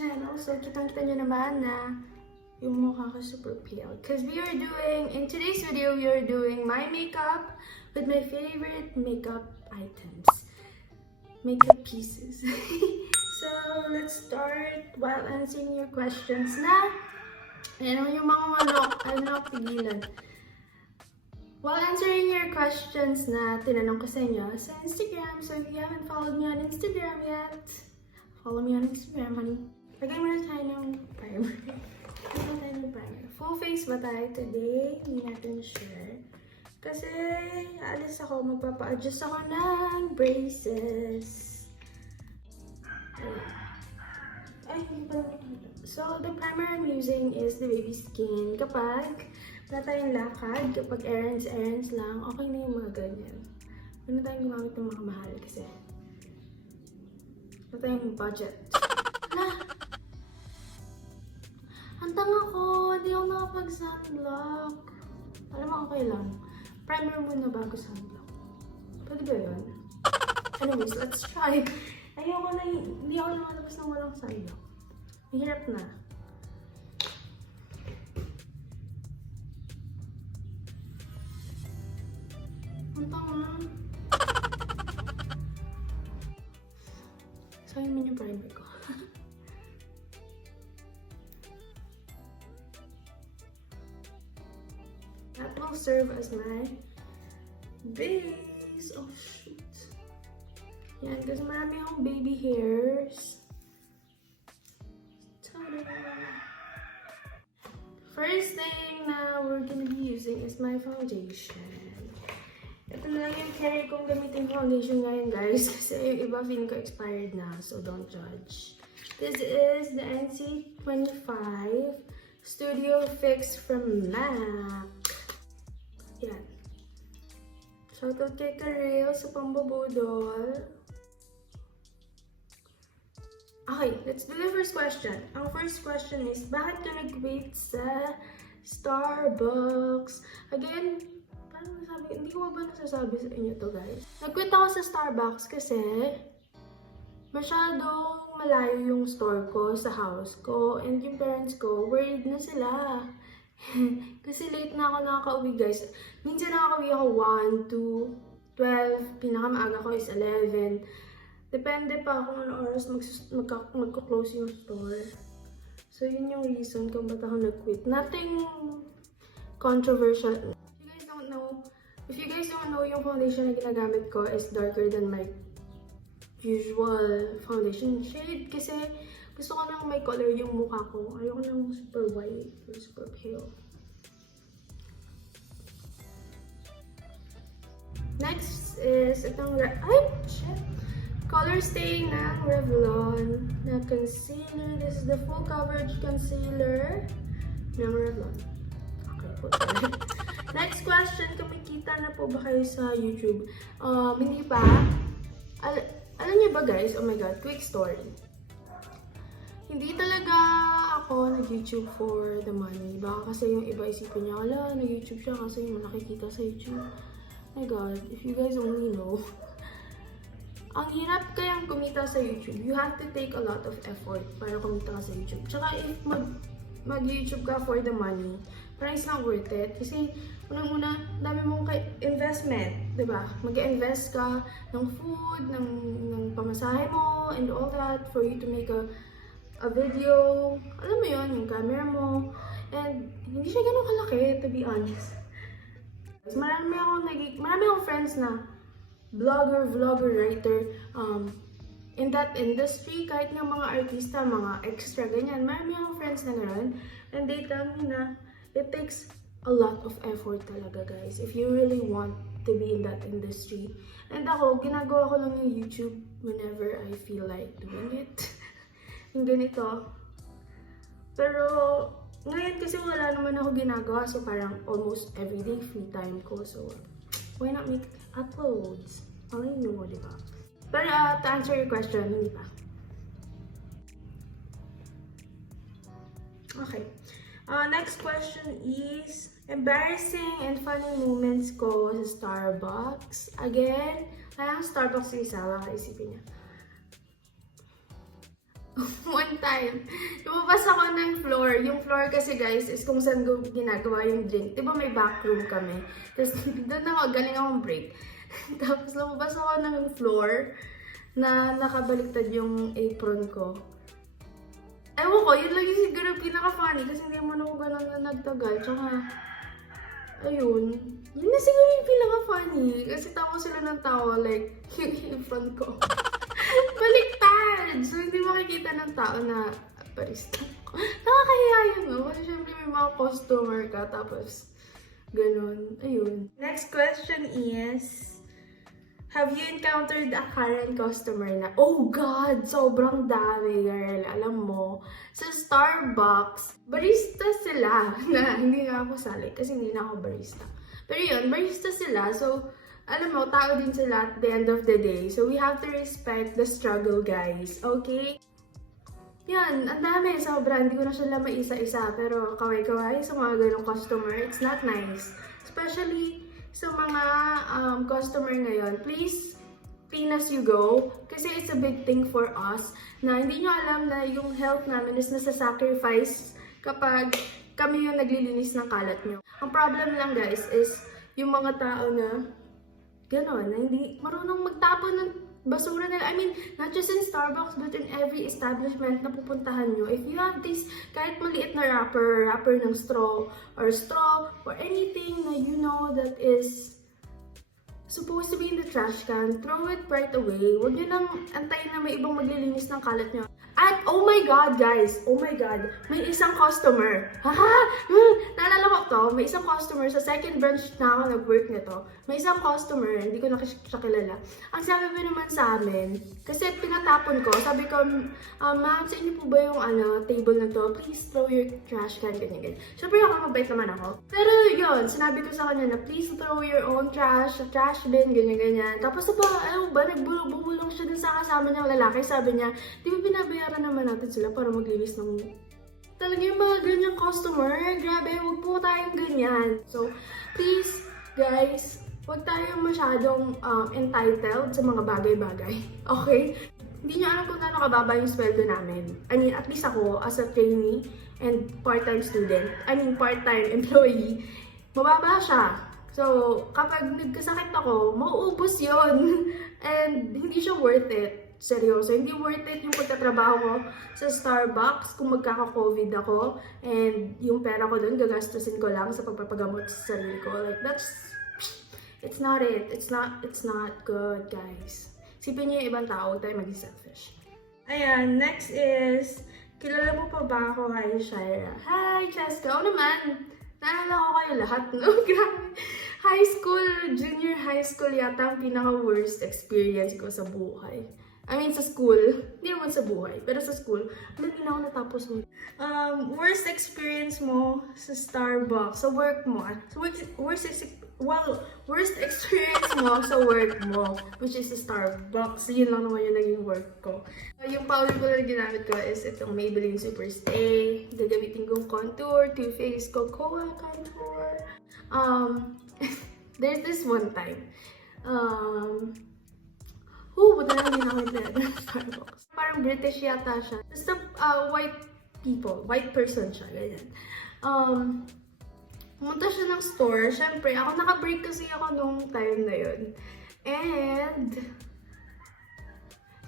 channel. So, kitang-kita nyo naman na yung mukha ko super pale. Because in today's video, we are doing my makeup with my favorite makeup items. Makeup pieces. So, let's start while answering your questions na. Ayan naman yung mga manok. Ano na pigilan. While answering your questions na tinanong ko sa inyo sa Instagram. So, if you haven't followed me on Instagram yet, follow me on Instagram, honey. Lagay muna tayo ng primer. Full face ba tayo today? Hindi natin share. Kasi, alis ako, magpapa-adjust ako ng braces. Ay, hindi pa lang. So, the primer I'm using is the Baby Skin. Kapag wala tayong lakad, kapag errands lang, okay na yung mga ganyan. Huwag na tayong gumamit ng mga mahal kasi wala tayong budget. Ang tanga ko, hindi ako nakapag-sunblock. Alam mo, okay lang. Primer muna bago sunblock. Pwede ba yun? Anyways, let's try. Hindi ako nakalabas ng walang sunblock. Mahirap na. Ang tanga. Sayang man yung primer ko. That will serve as my base. Oh shoot. Yan, kasi marami akong baby hairs. Ta-da! First thing na we're gonna be using is my foundation. Ito na lang yung carry kong gamitin foundation ngayon, guys. Kasi yung iba feeling ko expired na, so don't judge. This is the NC25 Studio Fix from MAC. Yan. Shoutout kay Karel sa pambabudol. Okay, let's do the first question. Ang first question is, bakit ka nag-wait sa Starbucks? Again, paano masabi? Hindi ko ba nasasabi sa inyo to, guys? Nag-quit ako sa Starbucks kasi masyadong malayo yung store ko sa house ko, and yung parents ko, worried na sila. Kasi late na ako nakaka-uwi, guys. Minsan nakaka-uwi ako 1, 2, 12. Pinakamaaga ko is 11. Depende pa kung ano oras magko-close yung store. So, yun yung reason kung ba't ako nag-quit. Nothing controversial. If you guys don't know, yung foundation na ginagamit ko is darker than my usual foundation shade. Kasi gusto ko nang may color yung mukha ko. Ayoko nang super white or super pale. Next is itong color staying ng Revlon na concealer. This is the full coverage concealer ng Revlon. Okay, put that. Next question, kumikita na po ba kayo sa YouTube? Hindi pa. Alam niyo ba, guys? Oh my god, quick story. Hindi talaga ako nag-YouTube for the money. Baka kasi yung iba isipin niya, ala, nag-YouTube siya kasi yung nakikita sa YouTube. My god, if you guys only know. Ang hirap kayang kumita sa YouTube. You have to take a lot of effort para kumita ka sa YouTube. Tsaka if mag-YouTube ka for the money, parang it's not worth it. Kasi unang-una, dami mong investment, diba? Mag-invest ka ng food, ng pamasahe mo, and all that for you to make a video. Alam mo yun, yung camera mo. And hindi siya ganun kalaki, to be honest. Marami akong friends na vlogger, writer, in that industry, kahit nga mga artista, mga extra, ganyan. Marami akong friends na gano'n. And they tell me na it takes a lot of effort talaga, guys, if you really want to be in that industry. And ako, ginagawa ko lang yung YouTube whenever I feel like doing it. Yung ganito. Pero, ngayon kasi wala naman ako ginagawa. So, parang almost everyday free time ko. So, why not make uploads? All I know, diba? Pero, to answer your question, hindi pa. Okay. Next question is, embarrassing and funny moments ko sa Starbucks. Again, parang Starbucks isa, baka isipin niya. one time, lumabas ako ng floor. Yung floor kasi guys is kung saan ginagawa yung drink. Diba may backroom kami? Tapos doon ako, galing akong break. Tapos lumabas ako ng floor na nakabaliktad yung apron ko. Ewan ko, yun lang yung siguro pinaka-funny kasi hindi mo ako ganun na nagtagal. Tsaka, ayun. Yun na siguro yung pinaka-funny. Kasi tawa sila ng tawa, like, yung apron ko. Baliktad! So, hindi makikita ng tao na barista ko. Nakakahiya yun, no? Kasi syempre may mga customer ka, tapos ganun. Ayun. Next question is, have you encountered a current customer na, oh God, sobrang dami, girl. Alam mo, sa Starbucks, barista sila na hindi na ako sali kasi hindi na ako barista. Pero yun, barista sila. So, alam mo, tao din sila at the end of the day. So, we have to respect the struggle, guys. Okay? Yan, ang dami. Sobra. Hindi ko na sila maisa-isa. Pero kaway-kaway sa mga ganong customer, it's not nice. Especially sa mga customer ngayon. Please, clean as you go. Kasi it's a big thing for us na hindi nyo alam na yung health namin is nasa-sacrifice kapag kami yung naglilinis ng kalat nyo. Ang problem lang, guys, is yung mga tao na gano'n, na hindi marunong magtapon ng basura nila. I mean, not just in Starbucks, but in every establishment na pupuntahan nyo. If you have this, kahit maliit na wrapper ng straw, or anything na you know that is supposed to be in the trash can, throw it right away. Huwag nyo nang antayin na may ibang maglilinis ng kalat nyo. At, oh my God, guys! Oh my God! May isang customer. Haha! Naalala ko to, may isang customer sa second branch na ako nag-work nito. May isang customer, hindi ko na siya kilala. Ang sabi mo naman sa amin, kasi pinatapon ko, sabi ko, ma'am, sa inyo po ba yung table na to? Please throw your trash can, ganyan. Siyempre ako, mabait naman ako. Pero yun, sinabi ko sa kanya na, please throw your own trash bin, ganyan. Tapos nagbulong siya dun sa kasama niyang lalaki. Sabi niya, di ba binabayaran naman natin sila para maglinis ng talaga yung mga ganyang customer. Grabe, huwag po tayong ganyan. So, please, guys, huwag tayong masyadong entitled sa mga bagay-bagay. Okay? Hindi niyo alam kung gaano kababa yung sweldo namin. I mean, at least ako, as a trainee and part-time student, part-time employee, mababa siya. So, kapag nagkasakit ako, mauubos yon and hindi siya worth it. Seryoso, hindi worth it yung pagtatrabaho ko sa Starbucks kung magkaka-COVID ako and yung pera ko doon gagastusin ko lang sa pagpapagamot sa sarili ko. Like, it's not it. It's not good, guys. Sipin niyo yung ibang tao, huwag tayo maging selfish. Ayan, next is, kilala mo pa ba ako? Hi, Shaira. Hi, Cheska. Oo naman. Naalala ko kayo lahat, no? Grabe. High school, junior high school yata ang pinaka-worst experience ko sa buhay. I mean, sa school. Hindi naman sa buhay, pero sa school. Hindi na ako natapos mo. Worst experience mo sa Starbucks, sa work mo. Worst experience mo sa work mo, which is sa Starbucks. Yun lang naman yung naging work ko. Yung powder ko na ginamit ko is itong Maybelline Superstay. Gagamitin kong contour, Too Faced Cocoa Contour. There's this one time. Buta na hindi namin ng Starbucks. Parang British yata siya. Basta white person siya, ganyan. Pumunta siya ng store. Siyempre, ako naka-break kasi ako nung time na yun. And,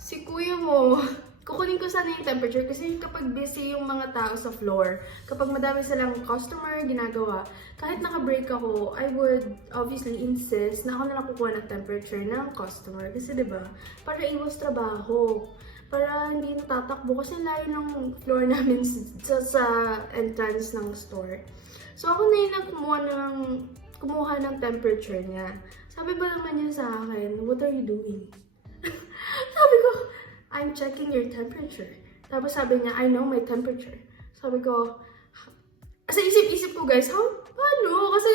si kuya mo, kukunin ko sana yung temperature kasi kapag busy yung mga tao sa floor, kapag madami silang customer ginagawa, kahit naka-break ako, I would obviously insist na ako na lang kukuha ng temperature ng customer. Kasi diba, para iwas trabaho. Para hindi natatakbo kasi layo ng floor namin sa entrance ng store. So ako na yung kumuha ng temperature niya. Sabi ba naman niya sa akin, what are you doing? Sabi ko, I'm checking your temperature. Tapos sabi niya, I know my temperature. Sabi ko, sa isip-isip ko guys, paano? Kasi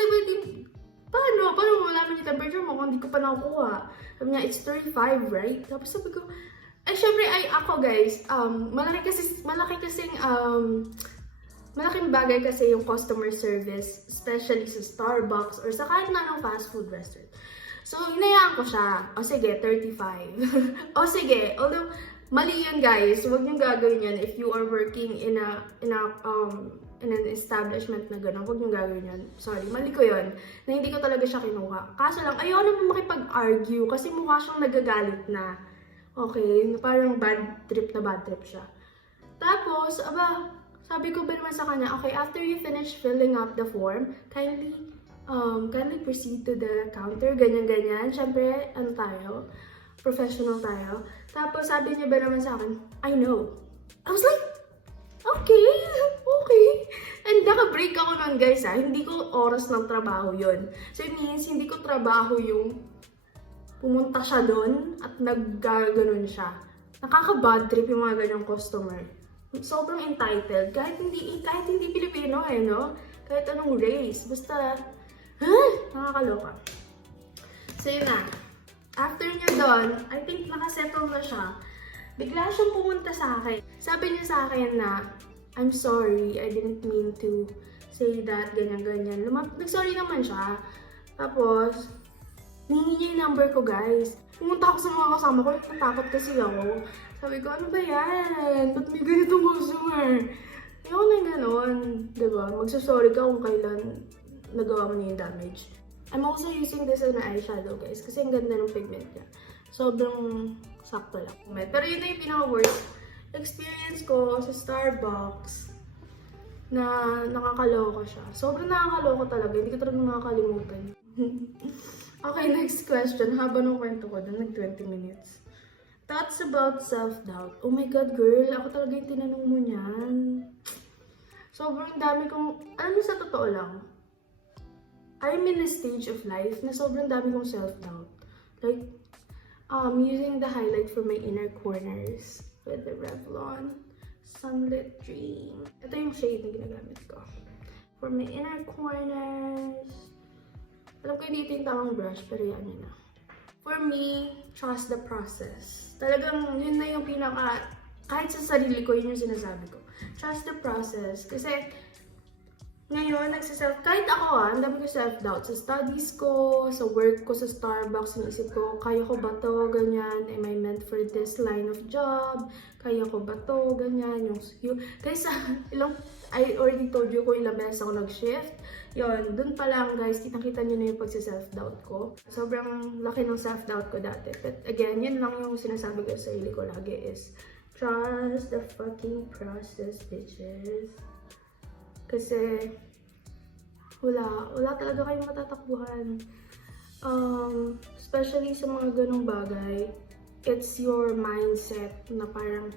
paano mo malaman yung temperature mo kung hindi ko pa nakukuha? Sabi niya, it's 35, right? Tapos sabi ko, syempre, ako guys, malaking bagay kasi yung customer service, especially sa Starbucks or sa kahit na anong fast food restaurant. So, hinayaan ko siya. O sige, 35. O sige, although, Mali yun, guys. Huwag niyong gagawin yan if you are working in an establishment na gano'n. Huwag niyong gagawin yan. Sorry, mali ko yun. Na hindi ko talaga siya kinuha. Kaso lang, ayoko naman makipag-argue kasi mukha siyang nagagalit na. Okay? Parang bad trip siya. Tapos, sabi ko ba naman sa kanya, okay, after you finish filling out the form, kindly proceed to the counter, ganyan-ganyan. Siyempre, ano tayo? Professional tayo. Tapos, sabi niya ba naman sa akin, I know. I was like, okay. And naka-break ako nun, guys, ha. Hindi ko oras ng trabaho yon. So, it means, hindi ko trabaho yung pumunta siya doon at naggaganon siya. Nakaka-bad trip yung mga ganyang customer. Sobrang entitled. Kahit hindi Pilipino, no? Kahit anong race. Basta, nakakaloka. So, yun na. After niya doon, I think nakasettle na siya. Bigla siyang pumunta sa akin. Sabi niya sa akin na, I'm sorry, I didn't mean to say that, ganyan-ganyan. Nag-sorry naman siya. Tapos, hihingi niya yung number ko, guys. Pumunta ako sa mga kasama ko, natakot kasi ako. Sabi ko, ano ba yan? Ba't may ganitong customer? Ayoko na gano'n. Diba? Magsasorry ka kung kailan nagawa mo niya yung damage. I'm also using this as an eyeshadow, guys. Kasi ang ganda ng pigment niya. Sobrang sakto lang. Pero yun na yung pinaka-worst experience ko sa Starbucks na nakakaloka siya. Sobrang nakakaloka talaga. Hindi ko talaga nakakalimutan. Okay, next question. Haba ng kwento ko doon. Nag-20 minutes. Thoughts about self-doubt. Oh my God, girl. Ako talaga yung tinanong mo niyan. Sobrang dami kong... Alam mo, sa totoo lang. I'm in a stage of life na sobrang dami kong self-doubt. Like, using the highlight for my inner corners with the Revlon Sunlit Dream. Ito yung shade na ginagamit ko. For my inner corners. Alam ko hindi ito yung tamang brush, pero yan yun na. For me, trust the process. Talagang yun na yung kahit sa sarili ko, yun yung sinasabi ko. Trust the process. Kasi, ngayon, kahit ako ang dami ko self-doubt. Sa studies ko, sa work ko, sa Starbucks, naisip ko, kaya ko ba to, ganyan, am I meant for this line of job? Kaya ko ba to, ganyan, kaysa, I already told you kung ilang beses ako nag-shift. Yun, dun pa lang, guys, kitang-kita nyo na yung pagsa-self-doubt ko. Sobrang laki ng self-doubt ko dati. But again, yun lang yung sinasabi ko sa sarili ko lagi is, trust the fucking process, bitches. Kasi, wala talaga kayong matatakbuhan. Especially sa mga ganong bagay, it's your mindset na parang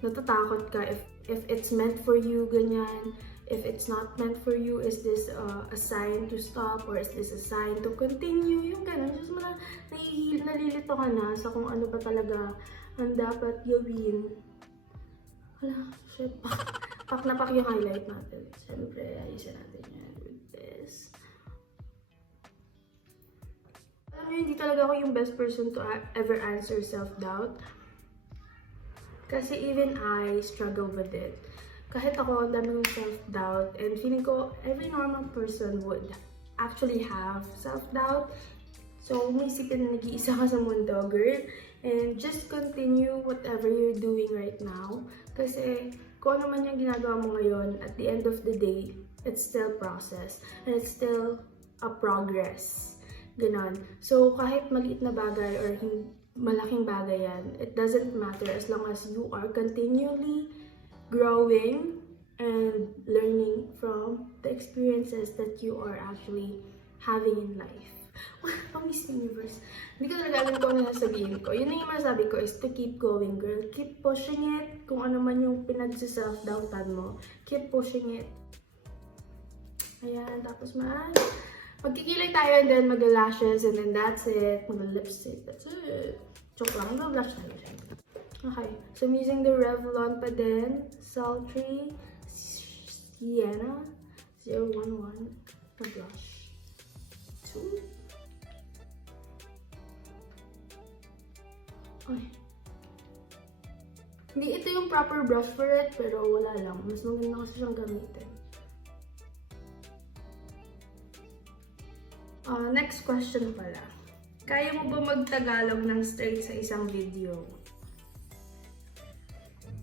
natatakot ka if it's meant for you, ganyan. If it's not meant for you, is this a sign to stop or is this a sign to continue? Yung ganun. Just nalilito ka na sa kung ano ba talaga ang dapat gawin. Wala, shit. Pak na pak yung highlight natin. Siyempre, ayusin natin yan with this. Alam niyo, hindi talaga ako yung best person to ever answer self-doubt. Kasi even I struggle with it. Kahit ako, ang dami kong self-doubt. And feeling ko, every normal person would actually have self-doubt. So, umisipin na nag-iisa ka sa mundo, girl. And just continue whatever you're doing right now. Kasi, kung ano man yung ginagawa mo ngayon, at the end of the day, it's still process. And it's still a progress. Ganon. So, kahit maliit na bagay or malaking bagay yan, it doesn't matter as long as you are continually growing and learning from the experiences that you are actually having in life. Miss Universe. Hindi ko talaga alam kung ano nasabihin ko. Yun na yung masabi ko is to keep going, girl. Keep pushing it. Kung ano man yung pinagsiself-doubtan mo, keep pushing it. Ayan, tapos magkikilay tayo and then mag-lashes and then that's it. Mag-lipstick, that's it. Joke lang, mag-blush tayo. Okay, so I'm using the Revlon pa din. Sultry Sienna 011 na blush. 2. Ay. Hindi ito yung proper brush for it, pero wala lang. Mas maganda kasi siyang gamitin. Next question pala. Kaya mo ba magtagalog ng straight sa isang video?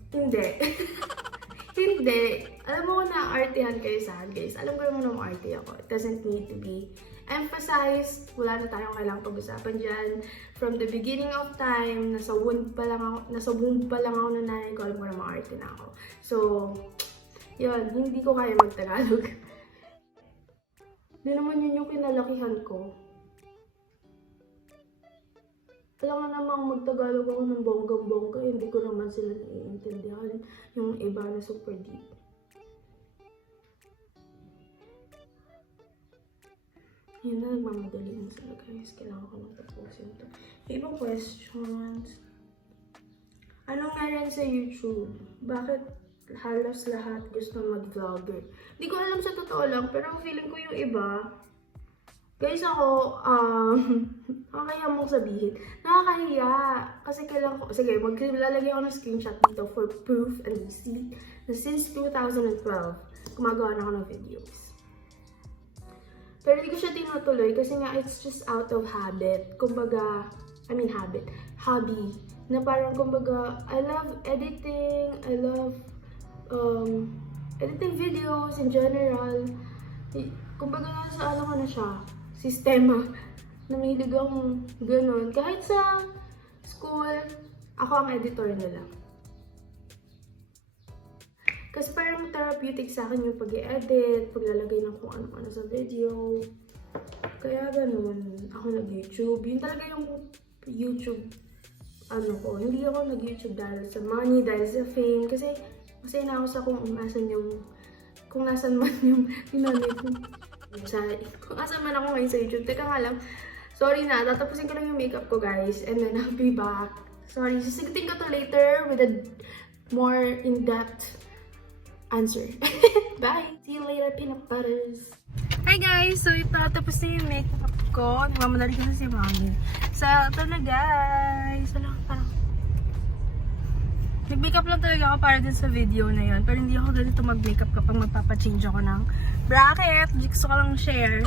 Hindi. Hindi. Alam mo kung na-artihan kayo sa akin, guys. Alam ko naman na ma-arty ako. It doesn't need to be emphasized. Wala na tayong kailangang pag-usapan dyan. From the beginning of time, nasa womb pa lang ako ng nanay ko, alam ko na ma-arty na ako. So, yun. Hindi ko kaya mag-Tagalog. Hindi naman yun yung kinalakihan ko. Kailangan namang mag-Tagalog ako ng bonggang-bongga, hindi ko naman sila naiintindihan yung iba na super deep. Yun na, nagmamadali na sila guys. Kailangan ko nang tapusin ito. Ibang questions. Anong meron sa YouTube? Bakit halos lahat gusto mag-vlogger? Hindi ko alam sa totoo lang, pero feeling ko yung iba, guys, ako, nakakahiya mong sabihin. Nakakahiya. Kasi kailangan ko, sige, maglalagay ako ng screenshot dito for proof and receipt na since 2012, gumagawa na ako ng videos. Pero hindi ko siya tinutuloy kasi nga it's just out of habit. Kumbaga, hobby. Na parang kumbaga, I love editing, I love editing videos in general. Kumbaga nasa ano ko na siya, sistema. Namilig akong ganun. Kahit sa school, ako ang editor nila. Kasi parang therapeutic sa akin yung pag-i-edit, paglalagay ng kung ano-ano sa video. Kaya ganun, ako nag-YouTube. Yun talaga yung YouTube, ko. Hindi ako nag-YouTube dahil sa money, dahil sa fame. Kasi masaya na ako sa kung nasan man yung pinanay ko. Kung asan man ako ngayon sa YouTube. Teka nga lang, sorry na, tatapusin ko lang yung makeup ko guys. And then I'll be back. Sorry, sisigatin ko to later with a more in-depth answer. Bye! See you later, peanut butters! Hi guys! So ito, tapos na yung makeup ko. Nagmamadali ko na si mami. So ito na guys! Nag-makeup lang talaga ako para din sa video na yun. Pero hindi ako ganito mag-makeup kapag magpapachange ako ng bracket. Gusto ko lang share.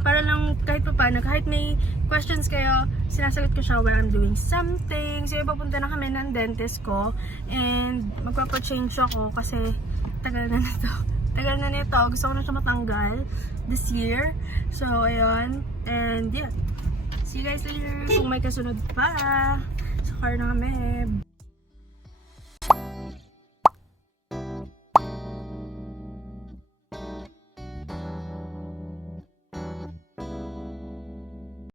Para lang kahit pa paano, kahit may questions kayo, sinasagot ko siya while I'm doing something. So papunta na kami ng dentist ko. And magpapachange ako kasi tagal na nito. Tagal na nito. Gusto ko na siya matanggal this year. So ayun. And yeah. See you guys later. Kung may kasunod pa. Sa car na kami.